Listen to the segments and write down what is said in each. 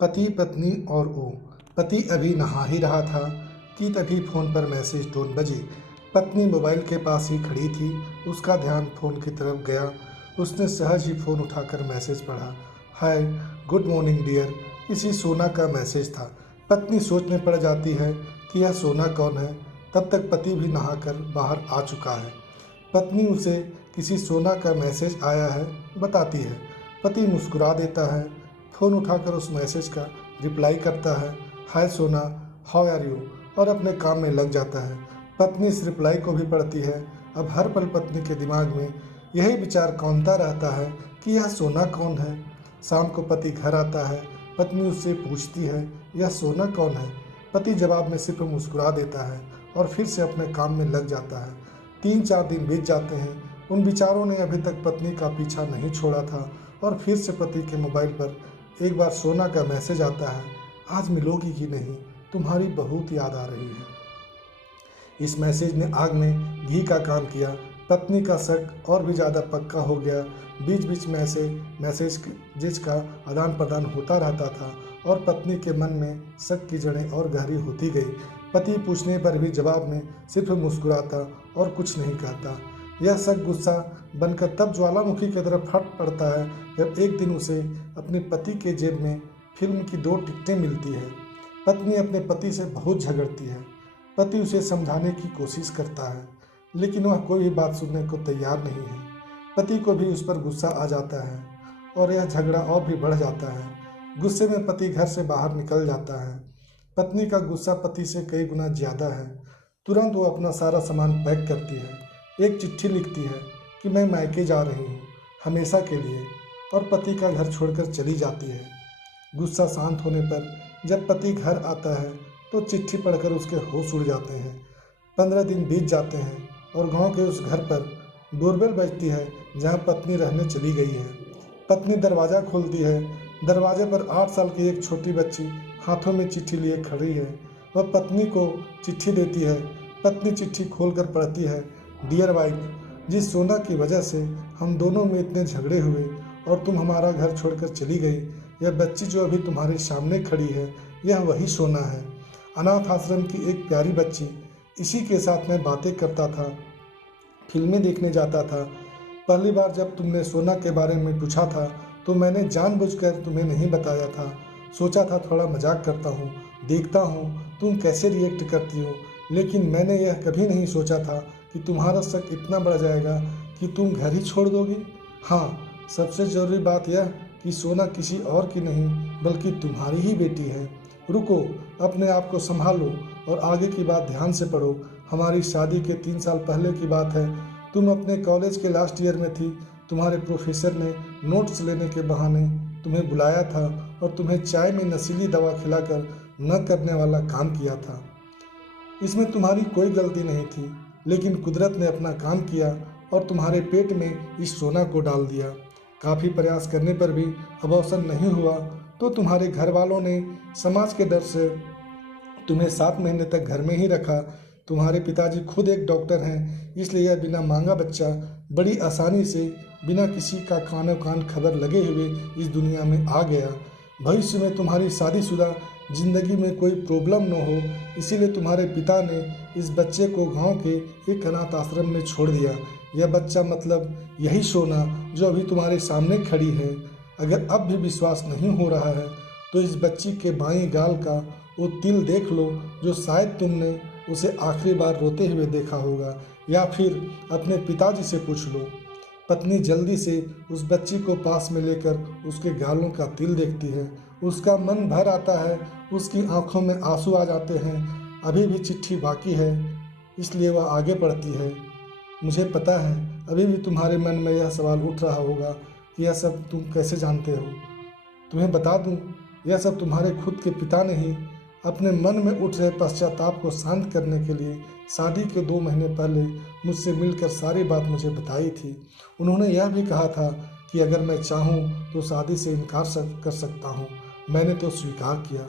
पति पत्नी और वो। पति अभी नहा ही रहा था कि तभी फ़ोन पर मैसेज टोन बजी। पत्नी मोबाइल के पास ही खड़ी थी। उसका ध्यान फ़ोन की तरफ गया। उसने सहज ही फ़ोन उठाकर मैसेज पढ़ा। हाय, गुड मॉर्निंग डियर। इसी सोना का मैसेज था। पत्नी सोच में पड़ जाती है कि यह सोना कौन है। तब तक पति भी नहाकर बाहर आ चुका है। पत्नी उसे किसी सोना का मैसेज आया है बताती है। पति मुस्कुरा देता है, फ़ोन उठाकर उस मैसेज का रिप्लाई करता है, हाय सोना, हाउ आर यू, और अपने काम में लग जाता है। पत्नी इस रिप्लाई को भी पढ़ती है। अब हर पल पत्नी के दिमाग में यही विचार कौंधता रहता है कि यह सोना कौन है। शाम को पति घर आता है। पत्नी उससे पूछती है, यह सोना कौन है। पति जवाब में सिर्फ मुस्कुरा देता है और फिर से अपने काम में लग जाता है। 3-4 दिन बीत जाते हैं। उन विचारों ने अभी तक पत्नी का पीछा नहीं छोड़ा था और फिर से पति के मोबाइल पर एक बार सोना का मैसेज आता है, आज मिलोगी कि नहीं, तुम्हारी बहुत याद आ रही है। इस मैसेज ने आग में घी का काम किया। पत्नी का शक और भी ज़्यादा पक्का हो गया। बीच बीच में ऐसे मैसेज का आदान प्रदान होता रहता था और पत्नी के मन में शक की जड़ें और गहरी होती गई। पति पूछने पर भी जवाब में सिर्फ मुस्कुराता और कुछ नहीं कहता। यह शक गुस्सा बनकर तब ज्वालामुखी की तरफ फट पड़ता है जब एक दिन उसे अपने पति के जेब में फिल्म की 2 टिकटें मिलती है। पत्नी अपने पति से बहुत झगड़ती है। पति उसे समझाने की कोशिश करता है लेकिन वह कोई भी बात सुनने को तैयार नहीं है। पति को भी उस पर गुस्सा आ जाता है और यह झगड़ा और भी बढ़ जाता है। गुस्से में पति घर से बाहर निकल जाता है। पत्नी का गुस्सा पति से कई गुना ज़्यादा है। तुरंत वो अपना सारा सामान पैक करती है। एक चिट्ठी लिखती है कि मैं मायके जा रही हूँ हमेशा के लिए, और पति का घर छोड़कर चली जाती है। गुस्सा शांत होने पर जब पति घर आता है तो चिट्ठी पढ़कर उसके होश उड़ जाते हैं। 15 दिन बीत जाते हैं और गांव के उस घर पर डोरबेल बजती है जहां पत्नी रहने चली गई है। पत्नी दरवाज़ा खोलती है। दरवाजे पर 8 साल की एक छोटी बच्ची हाथों में चिट्ठी लिए खड़ी है। वह पत्नी को चिट्ठी देती है। पत्नी चिट्ठी खोलकर पढ़ती है, डियर वाइफ, जिस सोना की वजह से हम दोनों में इतने झगड़े हुए और तुम हमारा घर छोड़कर चली गई, यह बच्ची जो अभी तुम्हारे सामने खड़ी है, यह वही सोना है। अनाथ आश्रम की एक प्यारी बच्ची, इसी के साथ मैं बातें करता था, फिल्में देखने जाता था। पहली बार जब तुमने सोना के बारे में पूछा था तो मैंने जानबूझकर तुम्हें नहीं बताया था। सोचा था थोड़ा मजाक करता हूँ, देखता हूँ तुम कैसे रिएक्ट करती हो, लेकिन मैंने यह कभी नहीं सोचा था कि तुम्हारा शक इतना बढ़ जाएगा कि तुम घर ही छोड़ दोगी। हाँ, सबसे ज़रूरी बात यह कि सोना किसी और की नहीं बल्कि तुम्हारी ही बेटी है। रुको, अपने आप को संभालो और आगे की बात ध्यान से पढ़ो। हमारी शादी के 3 साल पहले की बात है। तुम अपने कॉलेज के लास्ट ईयर में थी। तुम्हारे प्रोफेसर ने नोट्स लेने के बहाने तुम्हें बुलाया था और तुम्हें चाय में नशीली दवा खिलाकर न करने वाला काम किया था। इसमें तुम्हारी कोई गलती नहीं थी, लेकिन कुदरत ने अपना काम किया और तुम्हारे पेट में इस सोना को डाल दिया। काफ़ी प्रयास करने पर भी अबॉर्शन नहीं हुआ तो तुम्हारे घर वालों ने समाज के डर से तुम्हें 7 महीने तक घर में ही रखा। तुम्हारे पिताजी खुद एक डॉक्टर हैं, इसलिए यह बिना मांगा बच्चा बड़ी आसानी से बिना किसी का कानो कान खबर लगे हुए इस दुनिया में आ गया। भविष्य में तुम्हारी शादीशुदा जिंदगी में कोई प्रॉब्लम न हो, इसीलिए तुम्हारे पिता ने इस बच्चे को गांव के एक अनाथ आश्रम में छोड़ दिया। यह बच्चा मतलब यही सोना जो अभी तुम्हारे सामने खड़ी है। अगर अब भी विश्वास नहीं हो रहा है तो इस बच्ची के बाएं गाल का वो तिल देख लो जो शायद तुमने उसे आखिरी बार रोते हुए देखा होगा, या फिर अपने पिताजी से पूछ लो। पत्नी जल्दी से उस बच्ची को पास में लेकर उसके गालों का तिल देखती है। उसका मन भर आता है, उसकी आंखों में आंसू आ जाते हैं। अभी भी चिट्ठी बाकी है, इसलिए वह आगे बढ़ती है। मुझे पता है अभी भी तुम्हारे मन में यह सवाल उठ रहा होगा कि यह सब तुम कैसे जानते हो। तुम्हें बता दूं, यह सब तुम्हारे खुद के पिता ने ही अपने मन में उठ रहे पश्चाताप को शांत करने के लिए शादी के 2 महीने पहले मुझसे मिलकर सारी बात मुझे बताई थी। उन्होंने यह भी कहा था कि अगर मैं चाहूँ तो शादी से इनकार कर सकता हूँ। मैंने तो स्वीकार किया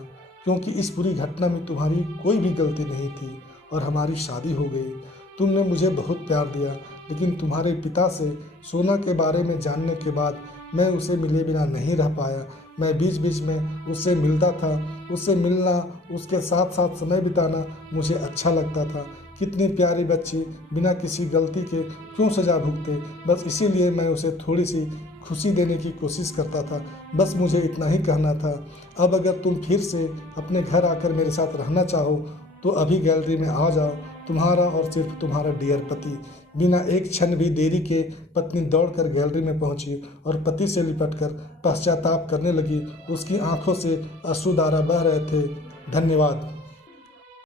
क्योंकि इस पूरी घटना में तुम्हारी कोई भी गलती नहीं थी और हमारी शादी हो गई। तुमने मुझे बहुत प्यार दिया, लेकिन तुम्हारे पिता से सोना के बारे में जानने के बाद मैं उसे मिले बिना नहीं रह पाया। मैं बीच बीच में उससे मिलता था। उससे मिलना, उसके साथ साथ समय बिताना मुझे अच्छा लगता था। कितनी प्यारी बच्ची बिना किसी गलती के क्यों सज़ा भुगते, बस इसीलिए मैं उसे थोड़ी सी खुशी देने की कोशिश करता था। बस मुझे इतना ही कहना था। अब अगर तुम फिर से अपने घर आकर मेरे साथ रहना चाहो तो अभी गैलरी में आ जाओ। तुम्हारा और सिर्फ तुम्हारा डियर पति। बिना एक क्षण भी देरी के पत्नी दौड़कर गैलरी में पहुंची और पति से लिपटकर पश्चाताप करने लगी। उसकी आंखों से अश्रुधारा बह रहे थे। धन्यवाद।